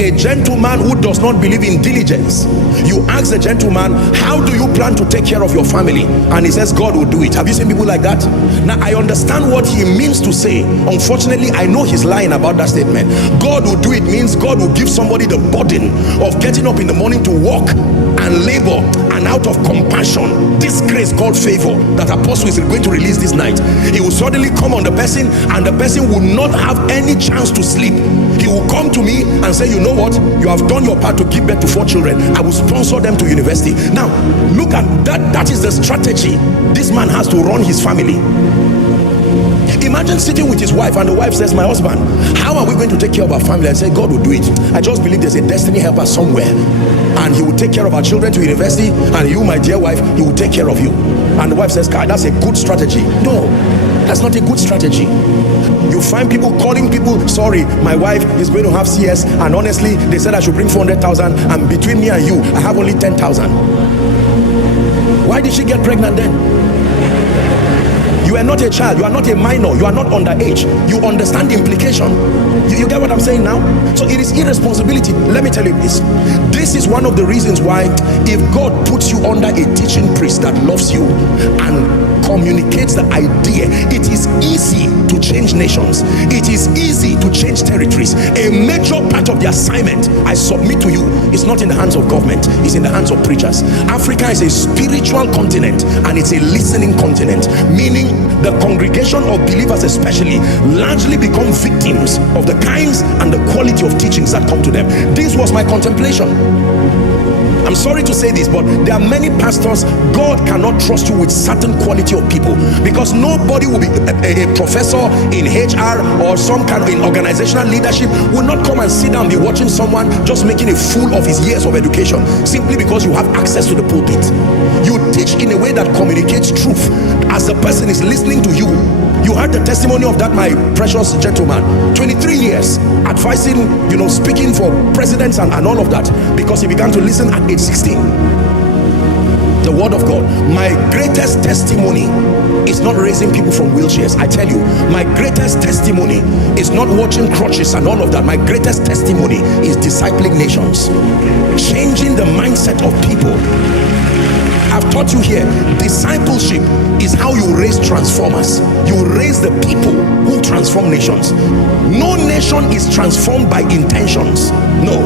A gentleman who does not believe in diligence. You ask the gentleman, how do you plan to take care of your family? And he says, God will do it. Have you seen people like that? Now I understand what he means to say. Unfortunately, I know he's lying about that statement. God will do it means God will give somebody the burden of getting up in the morning to walk and labor, and out of compassion, this grace called favor that apostle is going to release this night, he will suddenly come on the person, and the person will not have any chance to sleep. He will come to me and say, you know what, you have done your part to give birth to 4 children. I will sponsor them to university. Now look at that. That is the strategy this man has to run his family. Imagine sitting with his wife, and the wife says, my husband, how are we going to take care of our family? I say, God will do it. I just believe there's a destiny helper somewhere, and he will take care of our children to university, and you, my dear wife, he will take care of you. And the wife says, God, that's a good strategy. No, that's not a good strategy. You find people calling people, sorry, my wife is going to have CS, and honestly they said I should bring 400,000, and between me and you I have only 10,000. Why did she get pregnant then? You are not a child, you are not a minor, you are not underage. You understand the implication. You get what I'm saying now? So it is irresponsibility. Let me tell you this. This is one of the reasons why, if God puts you under a teaching priest that loves you and communicates the idea, it is easy to change nations. It is easy to change territories. A major part of the assignment, I submit to you, is not in the hands of government, it's in the hands of preachers. Africa is a spiritual continent, and it's a listening continent, meaning the congregation of believers especially largely become victims of the kinds and the quality of teachings that come to them. This was my contemplation. I'm sorry to say this, but there are many pastors, God cannot trust you with certain quality of people, because nobody will be a professor in HR or some kind of in organizational leadership will not come and sit down and be watching someone just making a fool of his years of education simply because you have access to the pulpit. You teach in a way that communicates truth as the person is listening to you. You heard the testimony of that, my precious gentleman, 23 years advising, you know, speaking for presidents and all of that, because he began to listen at age 16. The word of God. My greatest testimony is not raising people from wheelchairs. I tell you, my greatest testimony is not watching crutches and all of that. My greatest testimony is discipling nations, changing the mindset of people. I've taught you here, discipleship is how you raise transformers. You raise the people who transform nations. No nation is transformed by intentions. No.